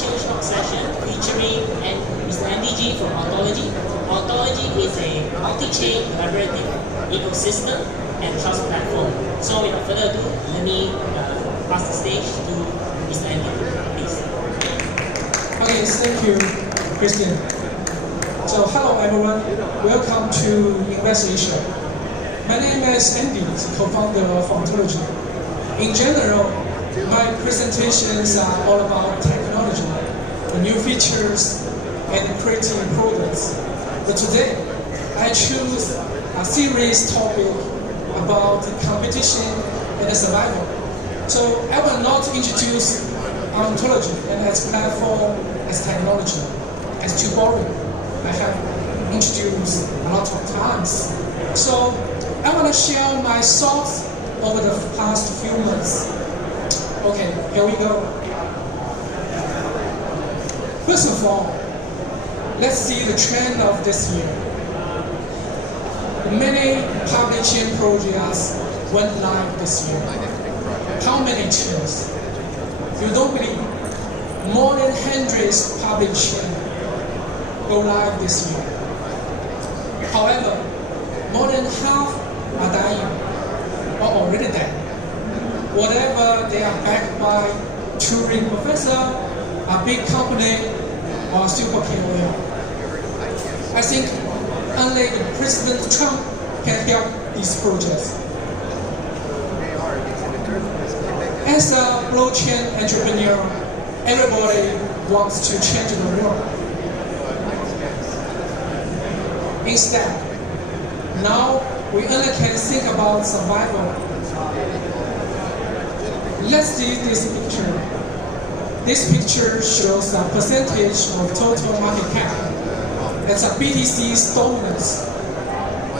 Change Talk session featuring Mr. NDG from Ontology. Ontology is a multi-chain collaborative ecosystem and trust platform. So without further ado, let me pass the stage to Mr. NDG, please. Okay, thank you, Christian. So hello everyone, welcome to Invest Asia. My name is Andy, co-founder of Ontology. In general, my presentations are all about technology, the new features, and creating products. But today, I choose a serious topic about competition and survival. So I will not introduce Ontology and its platform as technology, as too boring. I have introduced a lot of times. So I want to share my thoughts over the past few months. Okay, here we go. First of all, let's see the trend of this year. Many public chain projects went live this year. How many chains? You don't believe? More than hundreds public chains go live this year. However, more than half are dying or already dead. Whatever they are backed by Turing professor, a big company, or super KOL. I think only President Trump can help these projects. As a blockchain entrepreneur, everybody wants to change the world. Instead, now we only can think about survival. Let's see this picture. This picture shows a percentage of total market cap. That's a BTC's dominance.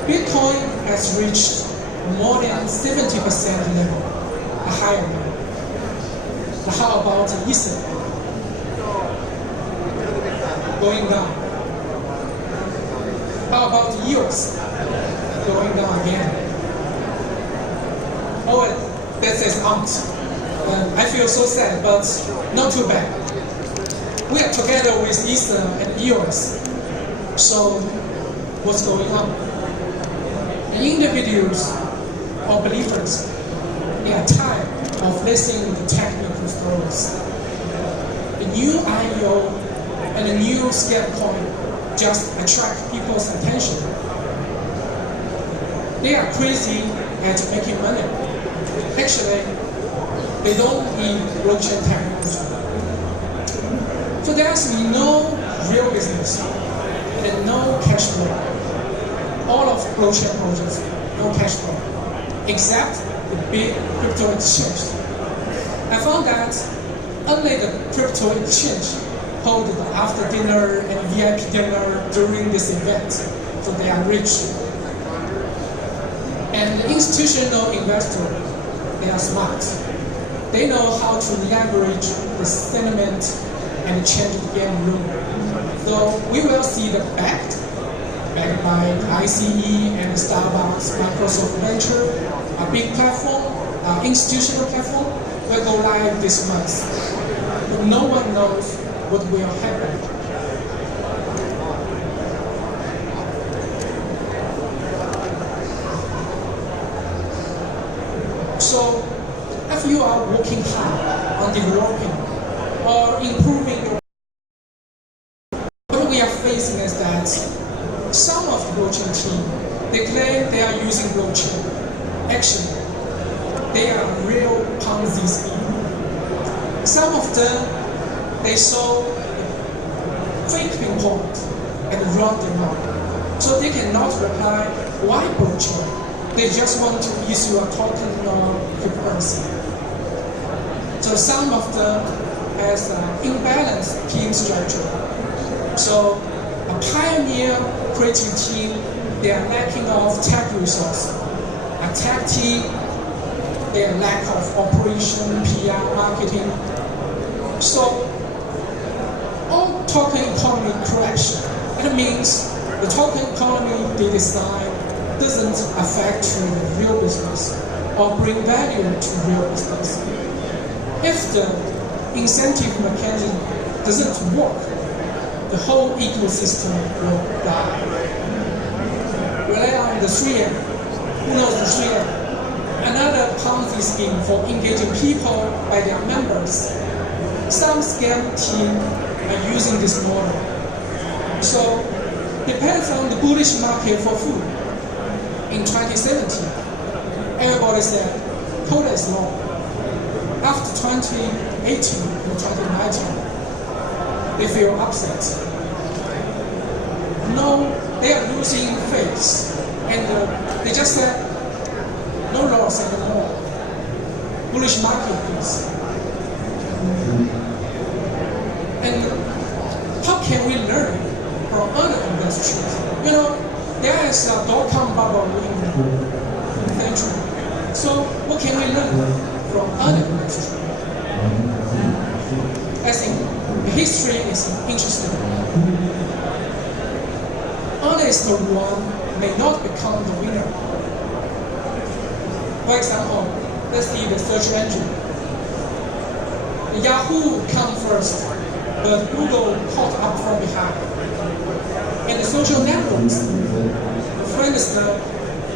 Bitcoin has reached more than 70% level, a higher level. But how about Ether? Going down. How about EOS? Going down again. Oh, that says AUNT. I feel so sad, but not too bad. We are together with Ether and EOS. So, what's going on? The individuals or believers, they are tired of listening to technical stories. The new IEO and the new scam coin just attract people's attention. They are crazy at making money. Actually, they don't need blockchain technology. So there's no real business and no cash flow. All of blockchain projects, no cash flow, except the big crypto exchange. I found that only the crypto exchange hold the after dinner and VIP dinner during this event, so they are rich. And the institutional investor, they are smart. They know how to leverage the sentiment and change the game room. So we will see the backed by ICE and Starbucks, Microsoft Venture, a big platform, an institutional platform, will go live this month. But no one knows what will happen. So, if you are working hard on developing or improving your, what we are facing is that some of the blockchain team, they claim they are using blockchain. Actually, they are real Ponzi scheme. Some of them, they saw fake pinpoint and run them out. So they cannot reply, why blockchain? They just want to issue a token or cryptocurrency. So some of them has an imbalanced team structure. So a pioneer creative team, they are lacking of tech resource. A tech team, they are lack of operation, PR, marketing. So all token economy crash. It means the token economy they design doesn't affect the real business or bring value to real business. If the incentive mechanism doesn't work, the whole ecosystem will die. Rely on the 3M. Who knows the 3M? Another Ponzi scheme for engaging people by their members. Some scam team are using this model. So, depends on the bullish market for food. In 2017, everybody said quota is low. After 2018 and 2019, they feel upset. No, they are losing faith, and they just said no loss anymore. Bullish market, please. And how can we learn from other industries? You know, there is a dot-com bubble in the country. So what can we learn from other industries? I think history is interesting. Honest one may not become the winner. For example, let's see the search engine. Yahoo come first, but Google caught up from behind. And the social networks, the Friendster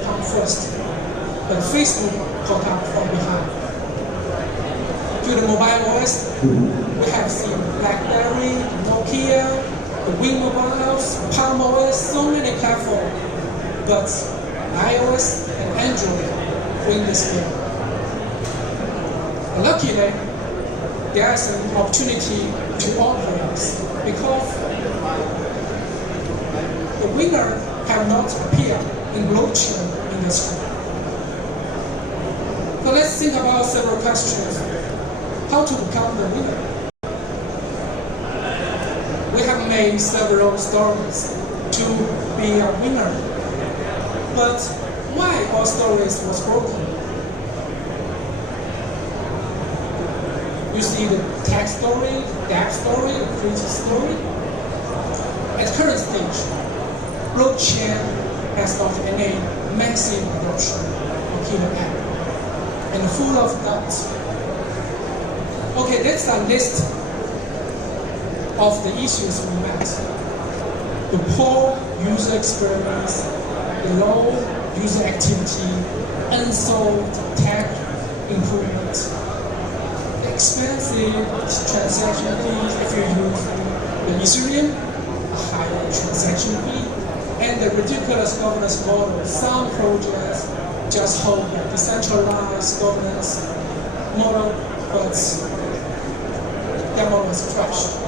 come first, but Facebook caught up from behind. To the mobile OS, we have seen BlackBerry, Nokia, the Wing Mobiles, Palm OS, so many platforms, but iOS and Android win this game. Luckily, there is an opportunity to all players because the winner have not appeared in blockchain industry. So let's think about several questions. How to become the winner? We have made several stories to be a winner, but why our stories was broken? You see the tech story, the debt story, the equity story. At current stage, blockchain has not any massive adoption of killer app and full of doubts. Okay, that's a list of the issues we met. The poor user experience, the low user activity, unsolved tech improvement, the expensive transaction fees if you use the Ethereum, a higher transaction fee, and the ridiculous governance model. Some projects just hold the decentralized governance model, but that model is trashed.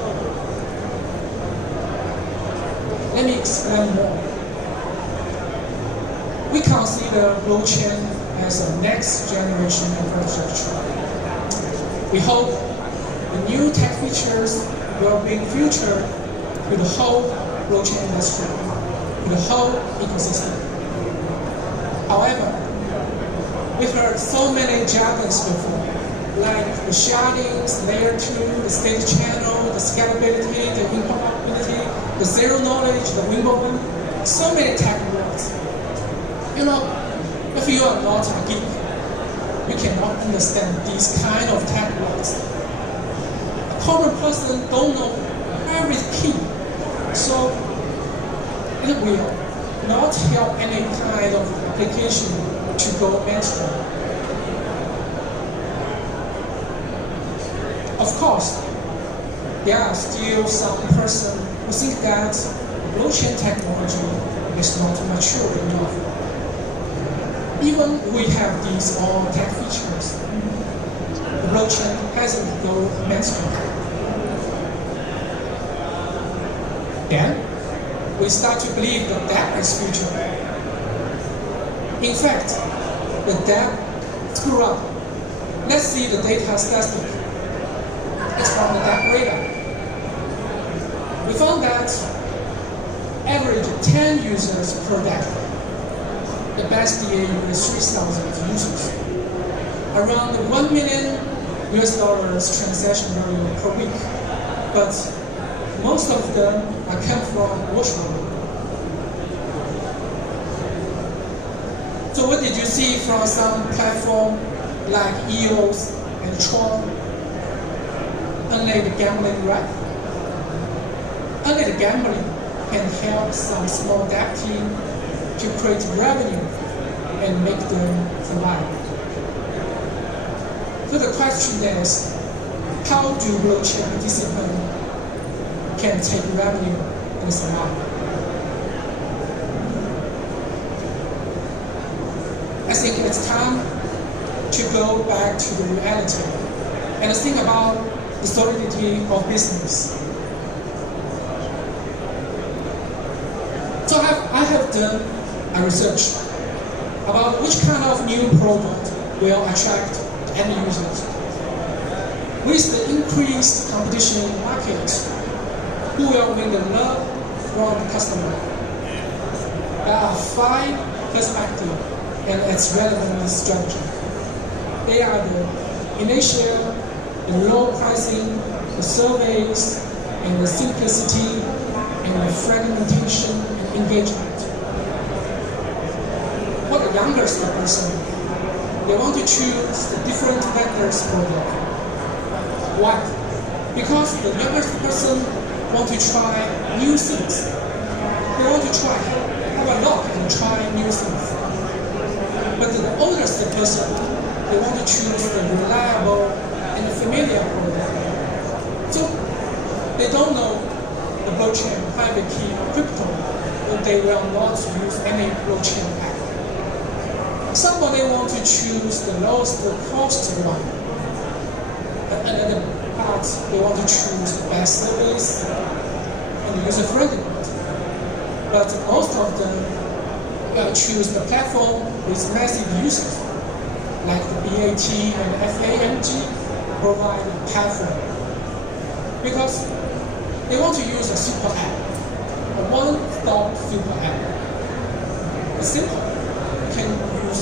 Let me explain more. We consider blockchain as a next generation infrastructure. We hope the new tech features will bring future to the whole blockchain industry, to the whole ecosystem. However, we've heard so many jargons before, like the shardings, layer 2, the state channel, the scalability, the interoperability, the zero knowledge, the Wimbledon, so many tech words. You know, if you are not a geek, you cannot understand these kind of tech words. A common person don't know where is key, so it will not help any kind of application to go mainstream. Of course, there are still some person who think that blockchain technology is not mature enough. Even we have these all tech features, the blockchain hasn't gone mainstream. Then, we start to believe that that is future. In fact, the debt screw up. Let's see the data statistic. It's from the debt radar. We found that average 10 users per debt. The best DAU is 3,000 users. Around $1 million transaction value per week. But most of them are come from watchable. So what did you see from some platform like EOS and Tron? Only the gambling, right? only the gambling can help some small debt team to create revenue and make them survive. So the question is, how do blockchain participants can take revenue and survive? I think it's time to go back to the reality and think about the solidity of business. So I have done a research about which kind of new product will attract end users. With the increased competition in the market, who will win the love from the customer? There are 5 perspectives and its relevant strategy. They are the initial, the low pricing, the surveys, and the simplicity, and the fragmentation and engagement. For the youngest person, they want to choose the different vendors product. Why? Because the youngest person want to try new things. They want to have a look and try new things. But the oldest person, they want to choose the reliable and familiar product. So they don't know the blockchain, private key, or crypto, but they will not use any blockchain app. Somebody want to choose the lowest cost one. Another part, they want to choose the best service and user-friendly. But most of them will choose the platform with massive users, like the BAT and FANG provide a platform. Because they want to use a super app, a one-stop super app. It's simple. You can use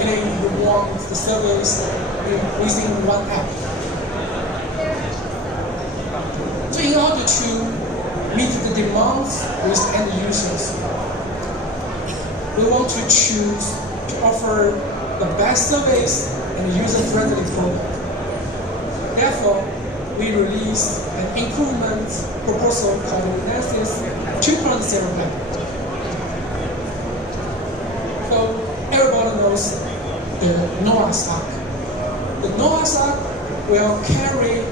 any you want the service within one app. So in order to meet the demands with end users, we want to choose to offer the best service and user-friendly product. Therefore, we released an improvement proposal called Genesis 2.0 package. So everybody knows the Noah's Ark. The Noah's Ark will carry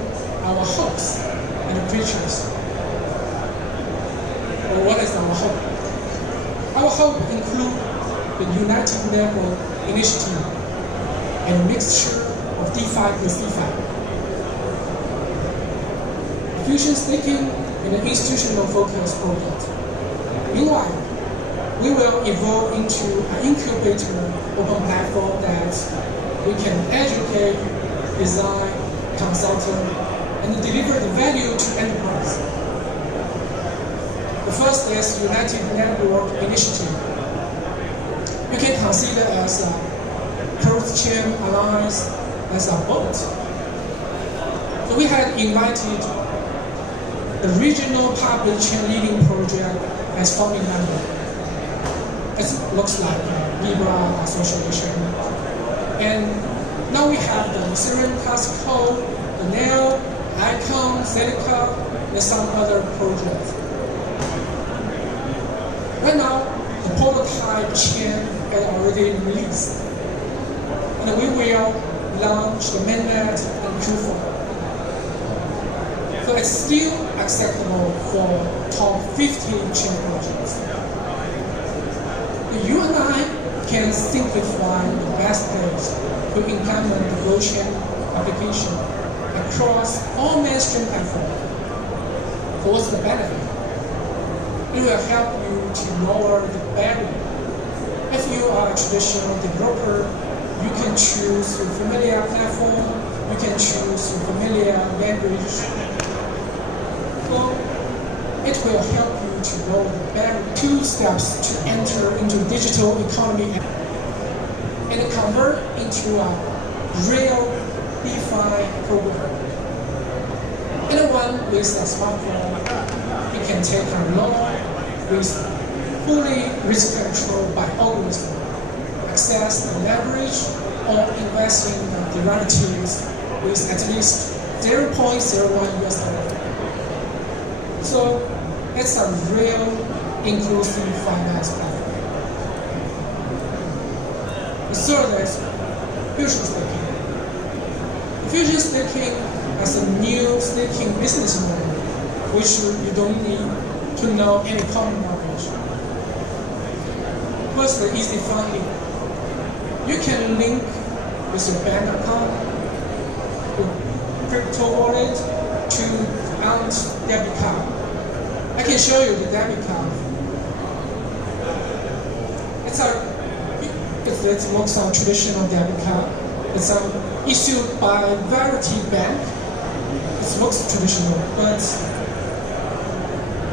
our hopes and creatures. Well, what is our hope? Our hope includes the United Network Initiative and a mixture of DeFi with DeFi. Fusion staking and an institutional focus project. Meanwhile, we will evolve into an incubator open platform that we can educate, design, consult, and deliver the value to enterprise. The first is United Network Initiative. You can consider as a cross-chain alliance as a boat. So we had invited the regional public chain leading project as founding member. It looks like Libra Association. And now we have the Ethereum Classic Code, the NEO, Icon, Zelica, and some other projects. Right now, the prototype chain is already released. And we will launch the mainnet in Q4. So it's still acceptable for top 50 chain projects. You and I can simplify the best ways to implement the blockchain application across all mainstream platforms. So what's the benefit? It will help you to lower the barrier. If you are a traditional developer, you can choose your familiar platform, you can choose your familiar language. Well, it will help you to lower the barrier. 2 steps to enter into digital economy and convert into a real DeFi program. Anyone with a smartphone, you can take a loan with fully risk controlled by algorithm, access the leverage, or invest in derivatives with at least $0.01 US. So It's a real inclusive finance platform. The third is fusion staking. Fusion staking is a new staking business model, which you don't need to know any common knowledge. First, the easy funding. You can link with your bank account, your crypto wallet, to Ant debit card. I can show you the debit card. If it works on traditional debit card, it's issued by Verity Bank. It works traditional, but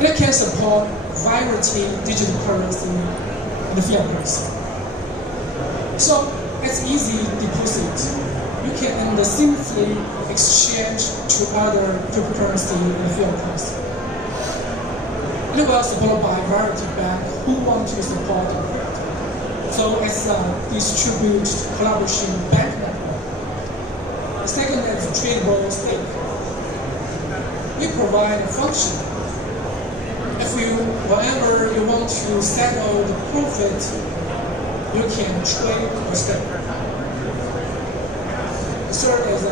it can support Verity digital currency and fiat currency. So it's easy deposit. You can simply exchange to other cryptocurrency and fiat currency. It will supported by Verity Bank who want to support crypto. So it's a distributed collaboration bank network. The second is tradable stake. We provide a function. Whenever you want to settle the profit, you can trade or stake. The third is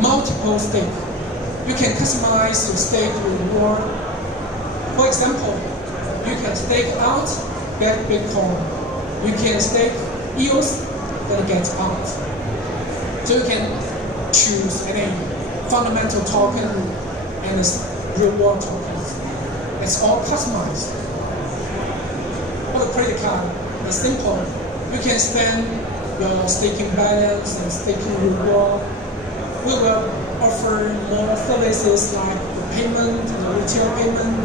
multiple stake. You can customize your stake reward. For example, you can stake out, get Bitcoin. You can stake EOS, then get out. So you can choose any fundamental token and reward tokens. It's all customized. For the credit card, it's simple. You can spend your staking balance and staking reward. We will offer more services like the payment, the retail payment,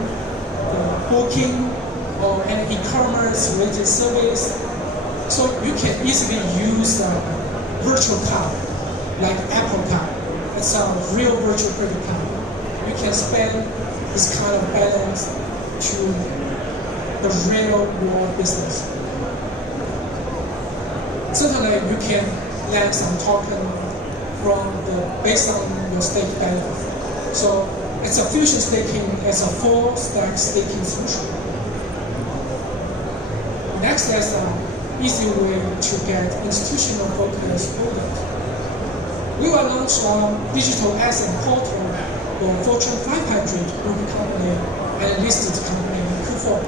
the booking, or any e-commerce related service. So you can easily use a virtual card, like Apple Card. It's a real virtual credit card. You can spend this kind of balance to the real world business. Certainly, you can lend some token based on your stake balance. So it's a fusion staking, it's a full stack staking solution. Next is an easy way to get institutional focused product. We will launch a digital asset portal for Fortune 500 group company and listed company in Q4.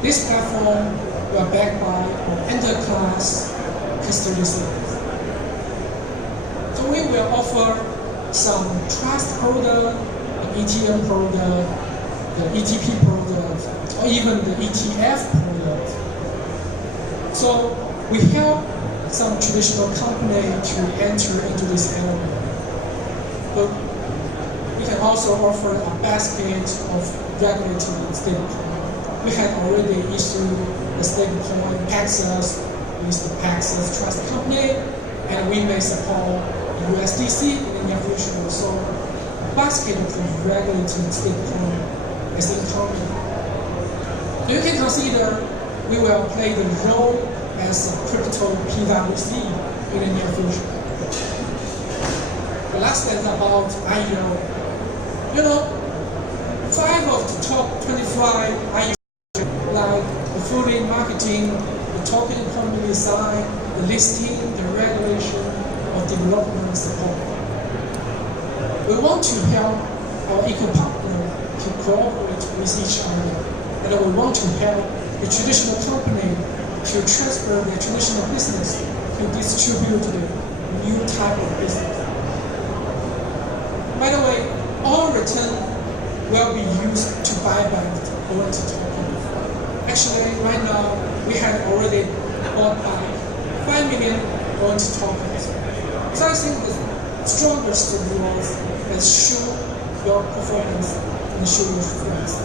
This platform will be backed by enterprise custody service. So we will offer some trust product, an ETM product, the ETP product, or even the ETF product. So we help some traditional company to enter into this area. But we can also offer a basket of regulated stablecoin. We have already issued the stablecoin Paxos with the Paxos Trust Company, and we may support USDC in the near future. So a basket of regulated stablecoin is incoming. So you can consider we will play the role as a crypto PwC in the near future. The last is about IEO. 5 of the top 25 IEO, like the fully marketing, the token economy design, the listing, the regulation, or development support. We want to help our eco-partner to cooperate with each other, and we want to help the traditional company to transfer their traditional business to distribute the new type of business. By the way, all return will be used to buy back the warranty token. Actually, right now, we have already bought back 5 million warranty tokens. So I think the strongest reward is show your performance and show your performance.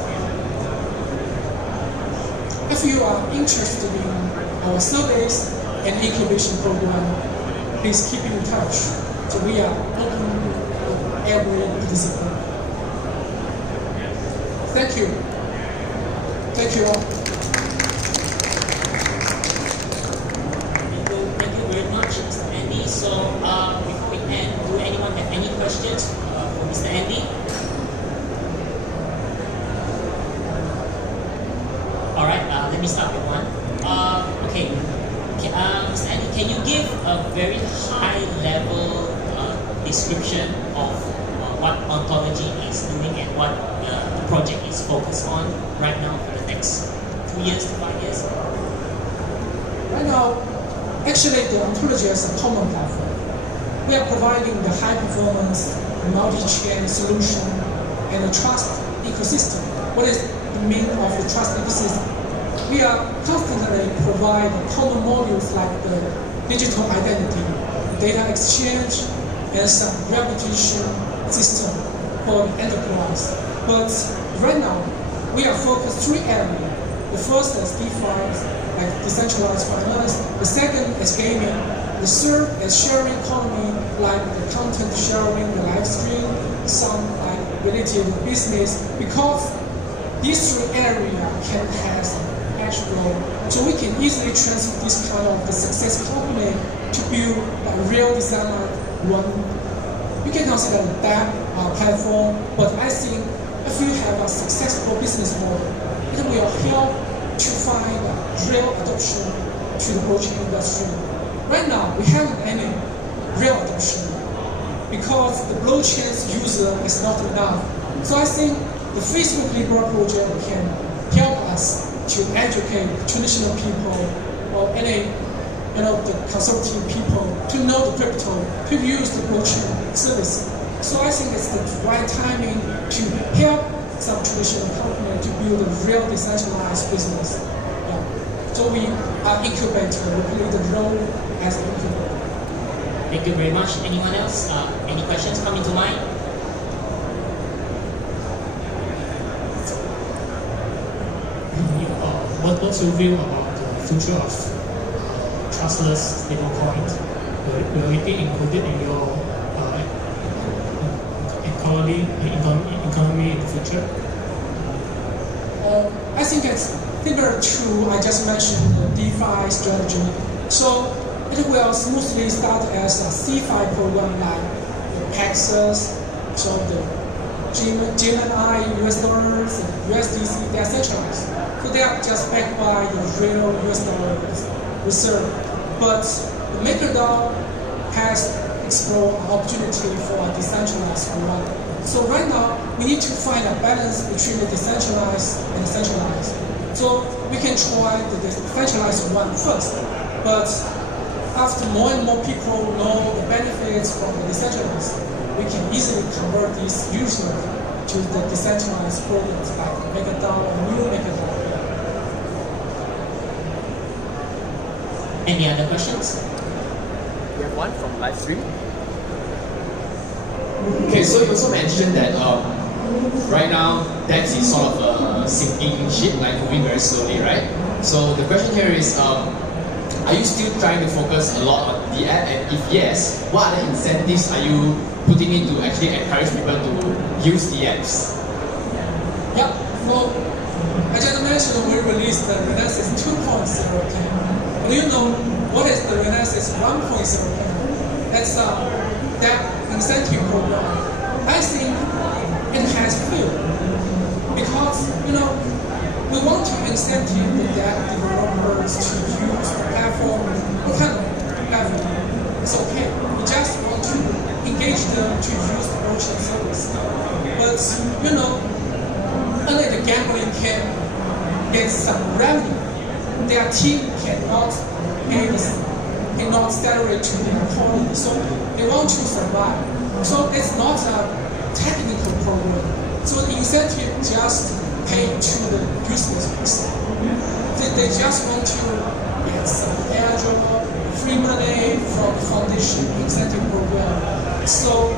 If you are interested in our service and incubation program, please keep in touch. So we are open to every participant. Thank you. Thank you all. Thank you very much, Mr. Andy. So before we end, do anyone have any questions for Mr. Andy? what the project is focused on right now for the next 2 years to 5 years? Right now, actually, the Ontology is a common platform. We are providing the high performance, multi-chain solution, and a trust ecosystem. What is the meaning of the trust ecosystem? We are constantly providing common modules like the digital identity, data exchange, and some reputation system for the enterprise. But right now, we are focused 3 areas. The first is DeFi, like decentralized finance. The second is gaming. The third is sharing economy, like the content sharing, the live stream, some like related business. Because these 3 areas can have cash flow, so we can easily transfer this kind of the success company to build a real designer one. You can consider that platform, but I think if you have a successful business model, it will help to find a real adoption to the blockchain industry. Right now, we haven't any real adoption because the blockchain's user is not enough. So I think the Facebook Libra project can help us to educate traditional people or any the consulting people to know the crypto, to use the blockchain service. So I think it's the right timing to help some traditional company to build a real decentralized business. Yeah. So we are incubator, we play the role as an incubator. Thank you very much. Anyone else? Any questions coming to mind? What's your view about the future of trustless stablecoins? Will it be included in your economy in the future? I think it's similar to I just mentioned the DeFi strategy. So it will smoothly start as a CeFi program like Paxos, so the Gemini, US dollars, USDC, they are centralized. So they are just backed by the real US dollars reserve. But the MakerDAO has explored an opportunity for a decentralized one. So right now, we need to find a balance between the decentralized and the centralized. So we can try the decentralized one first, but after more and more people know the benefits from the decentralized, we can easily convert these users to the decentralized programs like MakerDAO or new MakerDAO. Any other questions? We have one from live stream. Okay, so you also mentioned that right now DEX is sort of a sinking ship, like moving very slowly, right? So the question here is, are you still trying to focus a lot on the app? And if yes, what other incentives are you putting in to actually encourage people to use the apps? Yeah, well, I just mentioned we released the Renesas 2.0 plan. Do you know what is the Renesas 1.0 plan? That's that incentive program. I think it has failed because we want to incentive the app developers to use the platform. What kind of platform? It's okay. We just want to engage them to use the blockchain service. But only the gambling can get some revenue. Their team cannot pay not salary to their employees, so they want to survive. So it's not a technical program. So the incentive just pay to the users. They just want to get some airdrop, free money from the foundation incentive program. So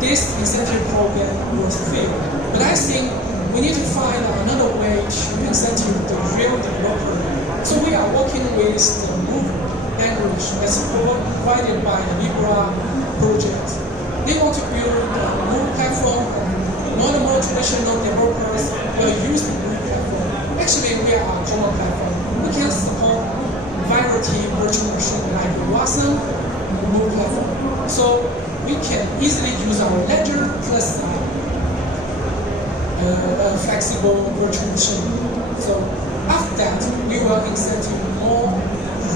this incentive program was failed. But I think we need to find another way to incentive the real developer. So we are working with the Move language that's provided by the Libra project. They want to build a Move platform. More and more traditional developers will use the Move platform. Actually, we are a common platform. We can support variety virtual machine like Watson, Move platform. So we can easily use our ledger plus flexible virtual machine. So after that, we will incentive more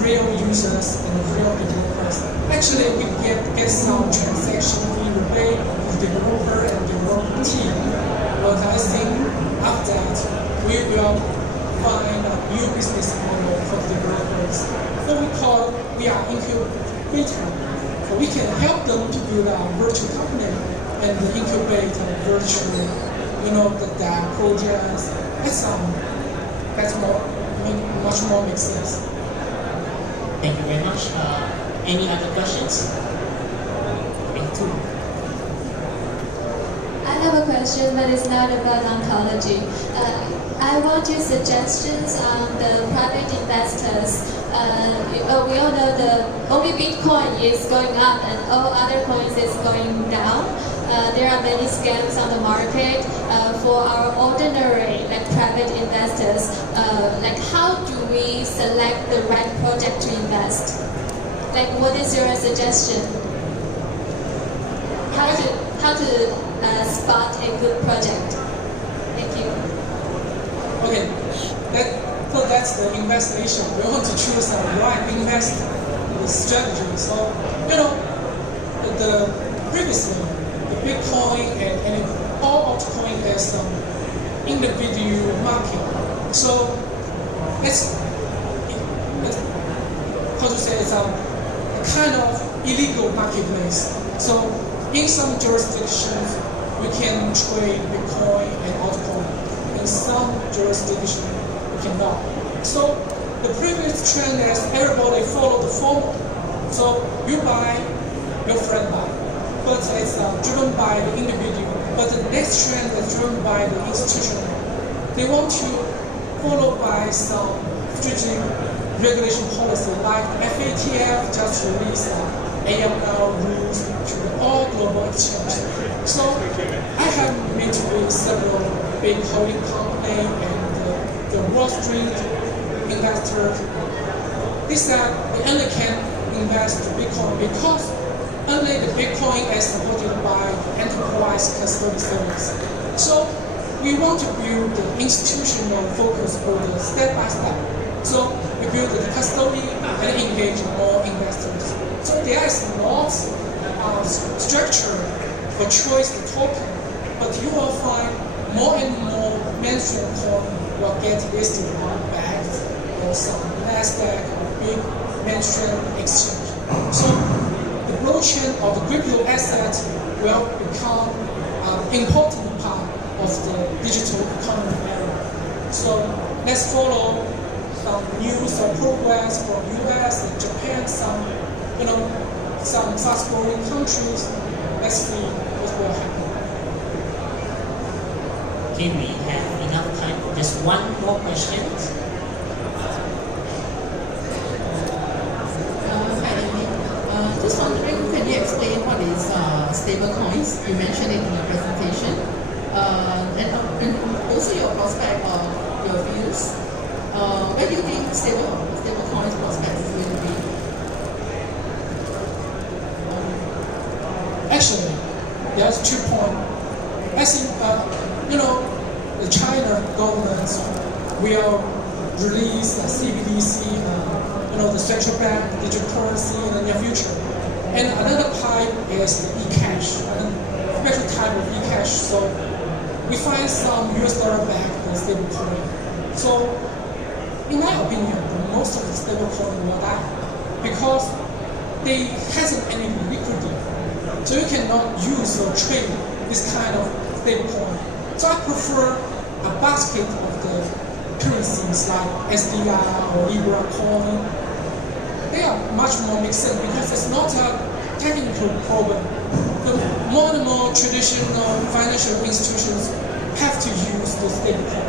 real users and real developers. Actually, we get some transaction fee rebate with developer and developer team. But I think after that, we will find a new business model for the developers. So we are incubator. So we can help them to build a virtual company and incubate a virtual, their projects. That's much more makes sense. Thank you very much. Any other questions? Me too. I have a question, but it's not about oncology. I want your suggestions on the private investors. We all know the only Bitcoin is going up and all other coins is going down. There are many scams on the market. For our ordinary private investors, how do we select the right project to invest? What is your suggestion? How to spot a good project? Thank you. Okay, so that's the investigation. We want to choose a right invest strategy. So, previously, the Bitcoin and all altcoin is individual market. So, it's a kind of illegal marketplace. So, in some jurisdictions, we can trade Bitcoin and altcoin. In some jurisdictions, we cannot. So the previous trend is everybody follow the formula. So you buy, your friend buy. But it's driven by the individual. But the next trend is driven by the institutional. They want to follow by some strategic regulation policy like FATF just released AML rules to all global exchanges. So I have met with several big holding companies and the Wall Street investors. They said they only can invest in Bitcoin because only the Bitcoin is supported by enterprise custody service. So we want to build the institutional focus order step by step. So we build the custody and engage more investors. So there is not structure for choice the token, but you will find more and more mainstream coin will get listed on banks or some NASDAQ or big mainstream exchange. So the blockchain or the crypto asset will become an important part of the digital economy era. So let's follow some news or progress from US and Japan, some fast-growing countries. Let's see what will happen. Okay, we have enough time. Just one more question. Hi, Amy. Just wondering, can you explain what is stable coins? You mentioned it in your presentation. And also your prospect or your views. Where do you think stable coins prospect is going to be? Actually, there's 2 points. I think, the China government will release the CBDC, the central bank digital currency in the near future. And another type is the e-cash, special type of e-cash. So we find some US dollar backed stable coin. So in my opinion, most of the stable coin will die because they hasn't any liquidity. So you cannot use or trade this kind of stable coin. So I prefer a basket of the currencies like SDR or Libra coin. They are much more make sense because it's not a technical problem. The more and more traditional financial institutions have to use the stable coin.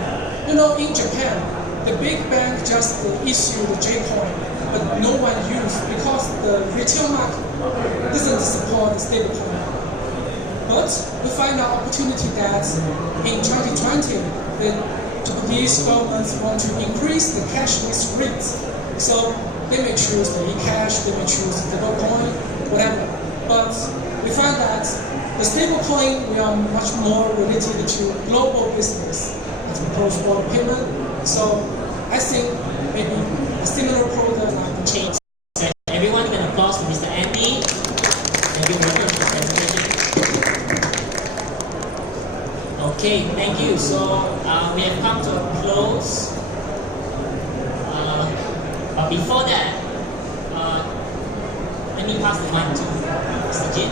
In Japan, the big bank just issued the J-coin, but no one used because the retail market doesn't support the stable coin. But we find an opportunity that in 2020, the Japanese governments want to increase the cashless rates. So they may choose the e-cash, they may choose the coin, whatever. But we find that the stable coin we are much more related to global business as cross-border payment. So I think maybe a similar product like the Change. Everyone can applause for Mr. Andy. Thank you very much for the presentation. Okay. Okay, thank you. So we have come to a close. But before that, let me pass the mic to Mr. Jin.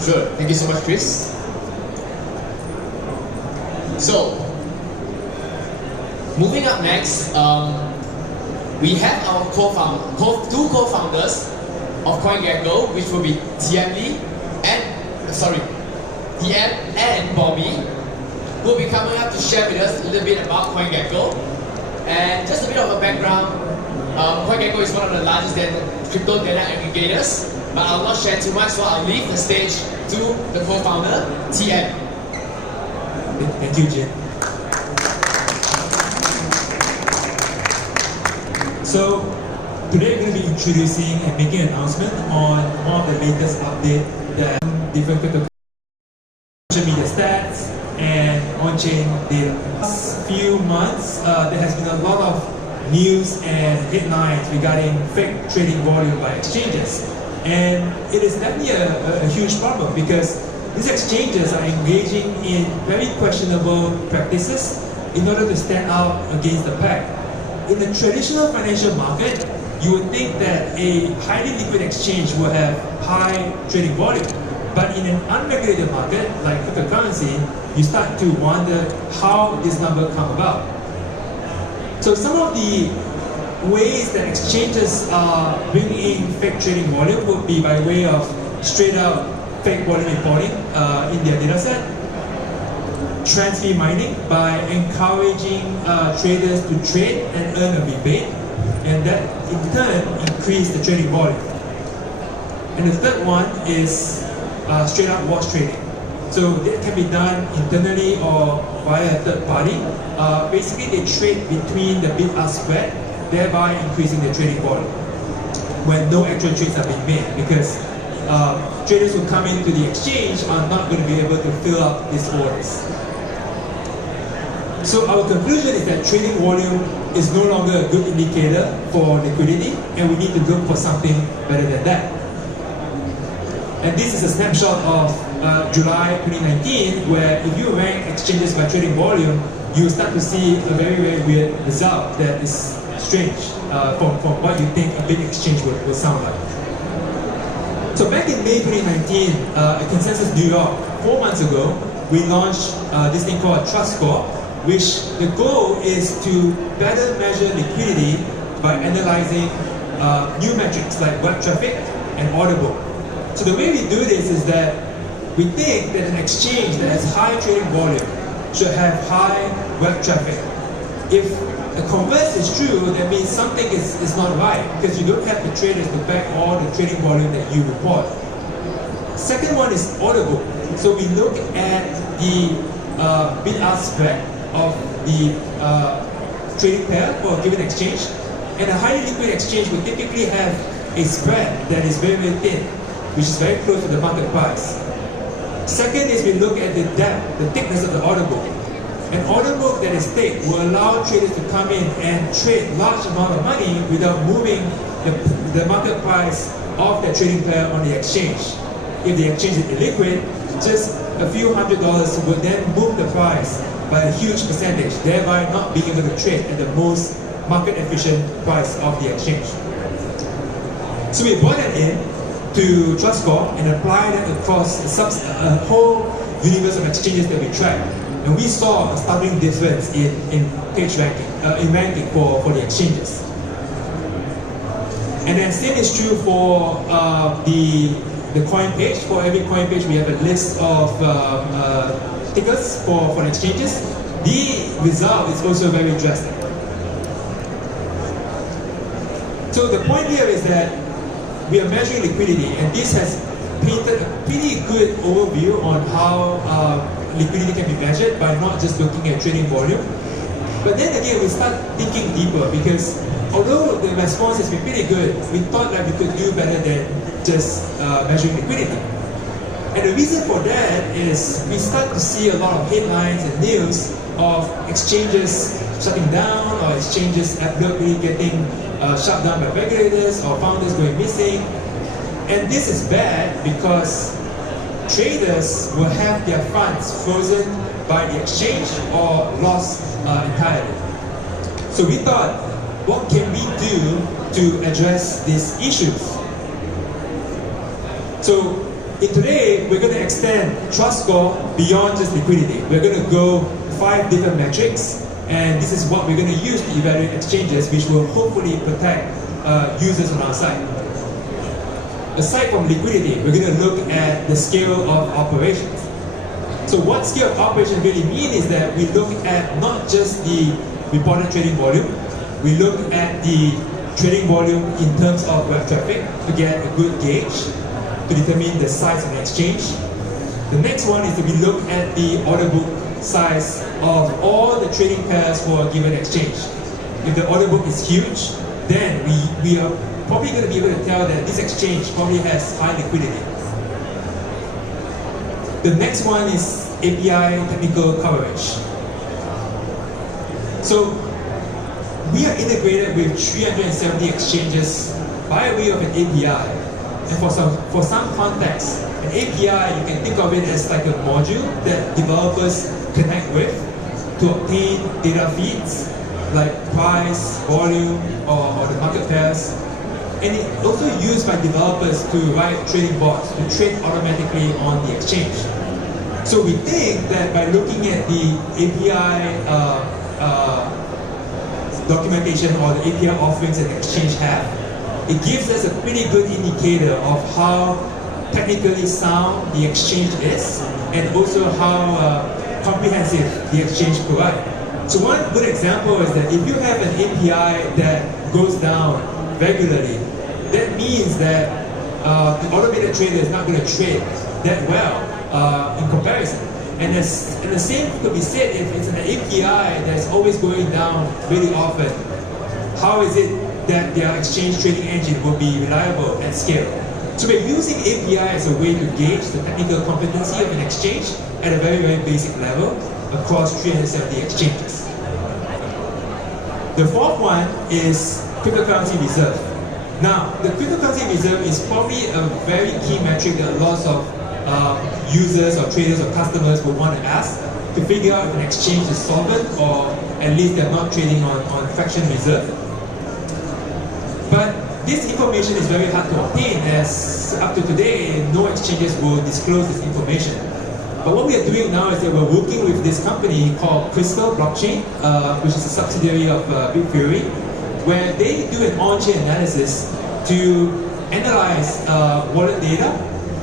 Sure. Thank you so much, Chris. So, moving up next, we have our two co-founders of CoinGecko, which will be TM and Bobby, who will be coming up to share with us a little bit about CoinGecko. And just a bit of a background, CoinGecko is one of the largest crypto data aggregators, but I'll not share too much, so I'll leave the stage to the co-founder, TM. Thank you, Jin. So, today we're going to be introducing and making an announcement on one of the latest updates that different crypto social media stats and on-chain data. Last few months, there has been a lot of news and headlines regarding fake trading volume by exchanges. And it is definitely a huge problem because these exchanges are engaging in very questionable practices in order to stand out against the pack. In the traditional financial market, you would think that a highly liquid exchange will have high trading volume. But in an unregulated market like cryptocurrency, you start to wonder how this number come about. So some of the ways that exchanges are bringing in fake trading volume would be by way of straight out fake volume reporting in their dataset, transfer mining by encouraging traders to trade and earn a rebate, and that in turn increase the trading volume. And the third one is straight up wash trading. So that can be done internally or via a third party. Basically, they trade between the bid-ask spread, thereby increasing the trading volume when no actual trades are being made, because traders who come into the exchange are not going to be able to fill up these orders. So our conclusion is that trading volume is no longer a good indicator for liquidity, and we need to look for something better than that. And this is a snapshot of July 2019, where if you rank exchanges by trading volume, you start to see a very, very weird result that is strange from what you think a big exchange would sound like. So back in May 2019, at Consensus New York, 4 months ago, we launched this thing called Trust Score, which the goal is to better measure liquidity by analyzing new metrics like web traffic and order book. So the way we do this is that we think that an exchange that has high trading volume should have high web traffic. If the converse is true, that means something is not right, because you don't have the traders to back all the trading volume that you report. Second one is order book. So we look at the bid-ask spread of the trading pair for a given exchange, and a highly liquid exchange will typically have a spread that is very, very thin, which is very close to the market price. Second is we look at the depth, the thickness of the order book. An order book that is thick will allow traders to come in and trade large amount of money without moving the market price of that trading pair on the exchange. If the exchange is illiquid, just a few $100s would then move the price by a huge percentage, thereby not being able to trade at the most market efficient price of the exchange. So we brought that in to TrustScore and apply that across a whole universe of exchanges that we track. And we saw a startling difference in page ranking, in ranking for the exchanges. And then same is true for the coin page. For every coin page, we have a list of tickers for exchanges. The result is also very drastic. So the point here is that we are measuring liquidity, and this has painted a pretty good overview on how liquidity can be measured by not just looking at trading volume. But then again, we start thinking deeper, because although the response has been pretty good, we thought that we could do better than just measuring liquidity. And the reason for that is we start to see a lot of headlines and news of exchanges shutting down, or exchanges abruptly getting shut down by regulators, or founders going missing. And this is bad because traders will have their funds frozen by the exchange or lost entirely. So we thought, what can we do to address these issues? So today, we're going to extend Trust Score beyond just liquidity. We're going to go 5 different metrics, and this is what we're going to use to evaluate exchanges, which will hopefully protect users on our side. Aside from liquidity, we're going to look at the scale of operations. So what scale of operation really means is that we look at not just the reported trading volume, we look at the trading volume in terms of web traffic to get a good gauge, to determine the size of the exchange. The next one is that we look at the order book size of all the trading pairs for a given exchange. If the order book is huge, then we are probably going to be able to tell that this exchange probably has high liquidity. The next one is API technical coverage. So we are integrated with 370 exchanges by way of an API. And for some context, an API, you can think of it as like a module that developers connect with to obtain data feeds like price, volume, or the market pairs. And it's also used by developers to write trading bots to trade automatically on the exchange. So we think that by looking at the API documentation or the API offerings that the exchange have, it gives us a pretty good indicator of how technically sound the exchange is and also how comprehensive the exchange provides. So one good example is that if you have an API that goes down regularly, that means that the automated trader is not going to trade that well in comparison. And the same could be said if it's an API that's always going down really often. How is it that their exchange trading engine will be reliable at scale? So we're using API as a way to gauge the technical competency of an exchange at a very, very basic level across 370 exchanges. The fourth one is cryptocurrency reserve. Now, the cryptocurrency reserve is probably a very key metric that lots of users or traders or customers will want to ask to figure out if an exchange is solvent or at least they're not trading on fraction reserve. But this information is very hard to obtain, as up to today, no exchanges will disclose this information. But what we are doing now is that we're working with this company called Crystal Blockchain, which is a subsidiary of Bitfury, where they do an on-chain analysis to analyze wallet data,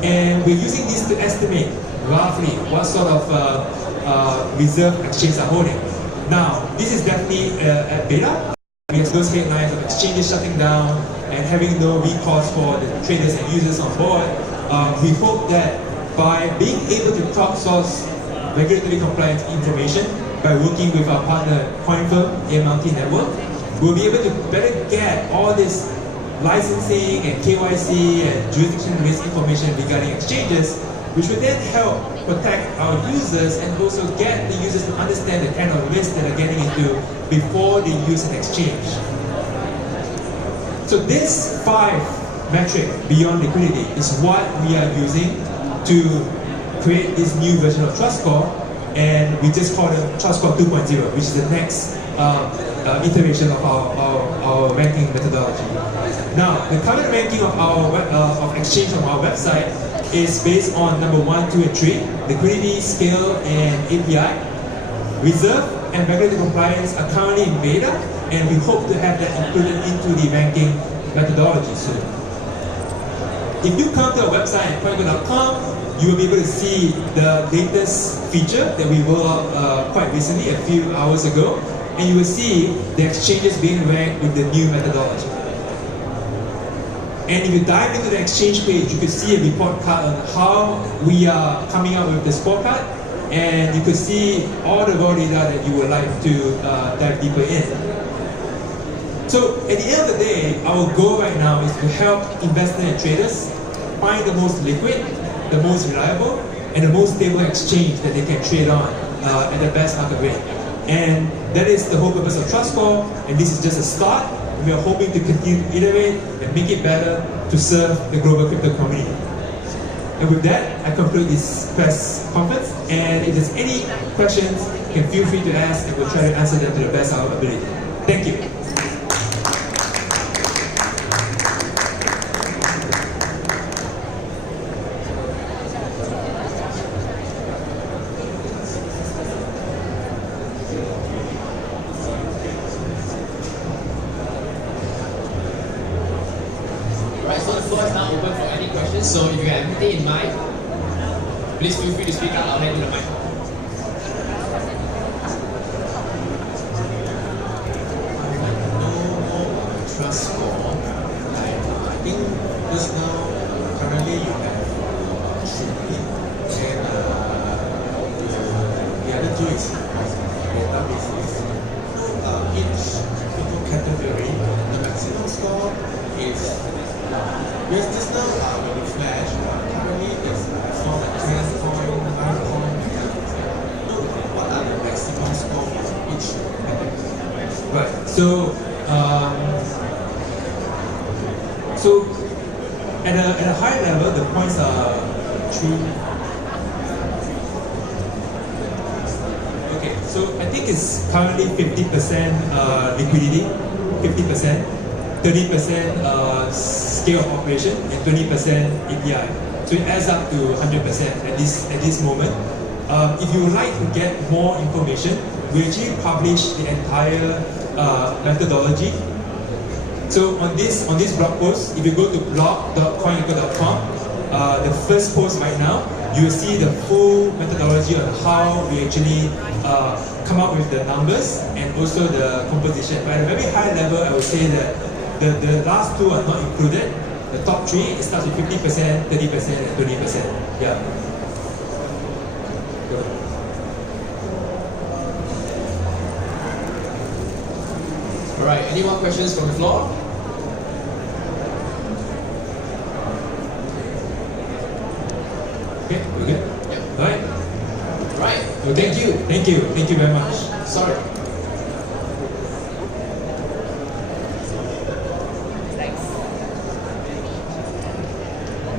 and we're using this to estimate roughly what sort of reserve exchanges are holding. Now, this is definitely at beta. We have those headlines of exchanges shutting down and having no recourse for the traders and users on board. We hope that by being able to crowdsource regulatory compliance information by working with our partner CoinFirm, AMLT Network, we'll be able to better get all this licensing and KYC and jurisdiction risk information regarding exchanges, which will then help protect our users and also get the users to understand the kind of risk that they're getting into before they use an exchange. So this 5 metric beyond liquidity is what we are using to create this new version of Trust Score, and we just call it Trust Score 2.0, which is the next iteration of our ranking methodology. Now, the current ranking of our exchange on our website is based on number 1, 2, and 3, liquidity, scale, and API. Reserve and regulatory compliance are currently in beta, and we hope to have that included into the ranking methodology soon. If you come to our website at coinbird.com, you will be able to see the latest feature that we rolled out quite recently, a few hours ago, and you will see the exchanges being ranked with the new methodology. And if you dive into the exchange page, you could see a report card on how we are coming up with the scorecard, and you could see all the raw data that you would like to dive deeper in. So at the end of the day, our goal right now is to help investors and traders find the most liquid, the most reliable, and the most stable exchange that they can trade on at the best market rate. And that is the whole purpose of Trust Score, and this is just a start. We are hoping to continue to iterate and make it better to serve the global crypto community. And with that, I conclude this press conference. And if there's any questions, you can feel free to ask, and we'll try to answer them to the best of our ability. Thank you. Right, so the floor is now open for any questions. So if you have anything in mind, please feel free to speak out. I'll hand you the mic. Trust score. I think just now, currently you have Shopee and the other two is databases. So each category, the maximum score is just now when you flash, currently it's for 10 point, 9 point. So what are the maximum score for each category? Right. So at a high level, the points are 3. Okay, so I think it's currently 50% liquidity, 50%, 30% scale of operation, and 20% API. So it adds up to 100% at this moment. If you would like to get more information, we actually publish the entire methodology. So on this blog post, if you go to blog.coinecho.com, the first post right now, you will see the full methodology on how we actually come up with the numbers and also the composition. But at a very high level, I would say that the last two are not included. The top three, it starts with 50%, 30%, and 20%. Yeah. Alright, any more questions from the floor? Okay, we're good? Yep. Alright. Right. Okay. Thank you. Thank you very much. Sorry.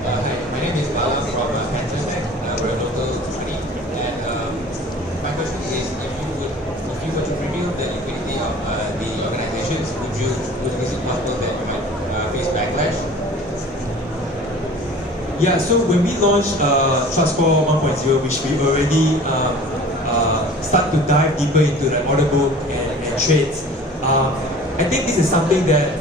Hi, my name is Bala from Pantheon. We're a local company. And my question is, if you were to review the liquidity of the organizations, is it possible that you might face backlash? Yeah, so when we launched TrustScore 1.0, which we already start to dive deeper into the order book and trades, I think this is something that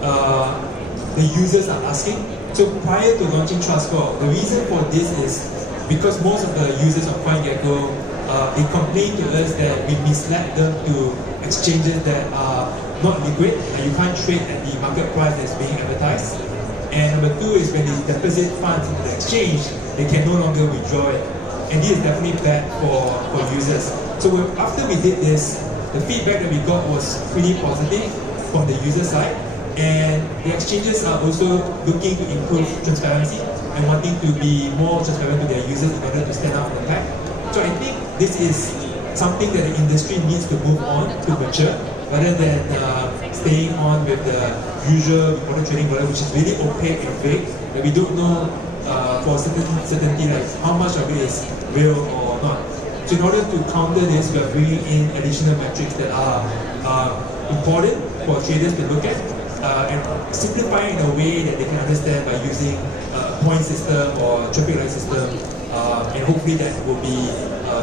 the users are asking. So prior to launching TrustScore, the reason for this is because most of the users of CoinGecko, they complain to us that we misled them to exchanges that are not liquid, and you can't trade at the market price that's being advertised. And number two is when they deposit funds into the exchange, they can no longer withdraw it. And this is definitely bad for users. So after we did this, the feedback that we got was pretty positive from the user side. And the exchanges are also looking to improve transparency and wanting to be more transparent to their users in order to stand out from the pack. So I think this is something that the industry needs to move on to mature, rather than staying on with the usual reported trading model, which is really opaque and vague, that we don't know for certainty like how much of it is real or not. So in order to counter this, we are bringing in additional metrics that are important for traders to look at and simplifying in a way that they can understand by using a point system or traffic light system, and hopefully that will be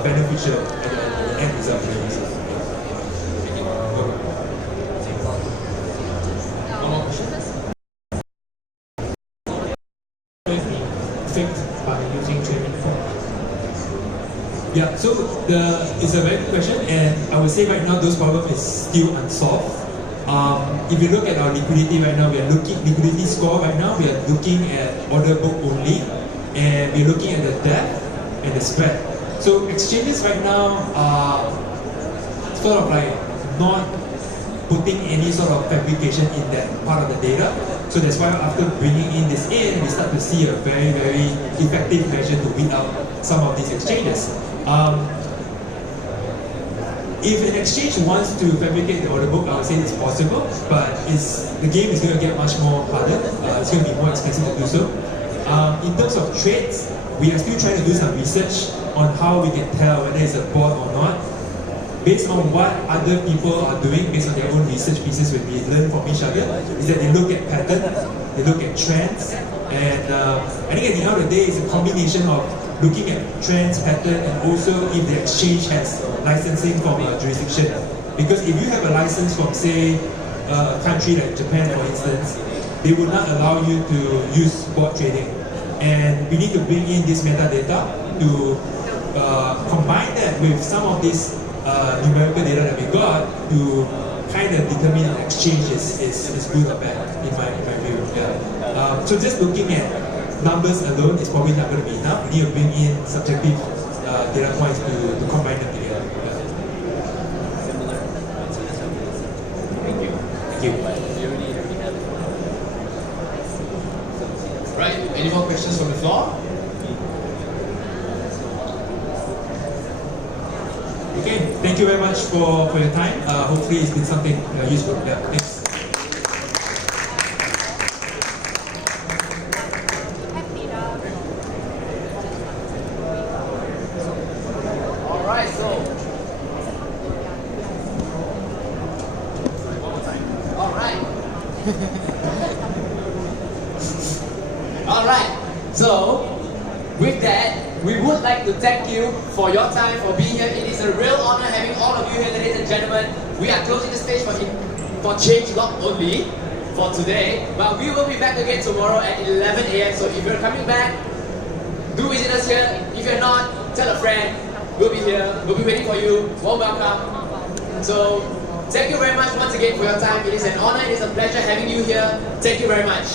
beneficial at the end result for the users. By using trading form? Yeah, so it's a very good question, and I would say right now those problems is still unsolved. If you look at our liquidity right now, we are looking liquidity score right now. We are looking at order book only, and we're looking at the depth and the spread. So exchanges right now are sort of like not putting any sort of fabrication in that part of the data. So that's why after bringing in this in, we start to see a very, very effective measure to weed out some of these exchanges. If an exchange wants to fabricate the order book, I would say it's possible, but the game is going to get much more harder. It's going to be more expensive to do so. In terms of trades, we are still trying to do some research on how we can tell whether it's a bot or not. Based on what other people are doing, based on their own research pieces when we learn from each other, is that they look at patterns, they look at trends, and I think at the end of the day, it's a combination of looking at trends, pattern, and also if the exchange has licensing from a jurisdiction. Because if you have a license from, say, a country like Japan, for instance, they would not allow you to use bot trading. And we need to bring in this metadata to combine that with some of these numerical data that we got to kind of determine an exchange is good or bad, in my view. Yeah. So just looking at numbers alone is probably not going to be enough. We need to bring in subjective data points to combine them together. Yeah. Thank you. Thank you. Right, any more questions from the floor? Okay, thank you very much for your time. Hopefully it's been something useful. Yeah, thanks. Alright, so Alright, so with that, we would like to thank you for your time, for being here. It is a real honor having all of you here, ladies and gentlemen. We are closing the stage for changelog only for today, but we will be back again tomorrow at 11 a.m. So if you're coming back, do visit us here. If you're not, tell a friend. We'll be here. We'll be waiting for you. Warm welcome. So thank you very much once again for your time. It is an honor. It is a pleasure having you here. Thank you very much.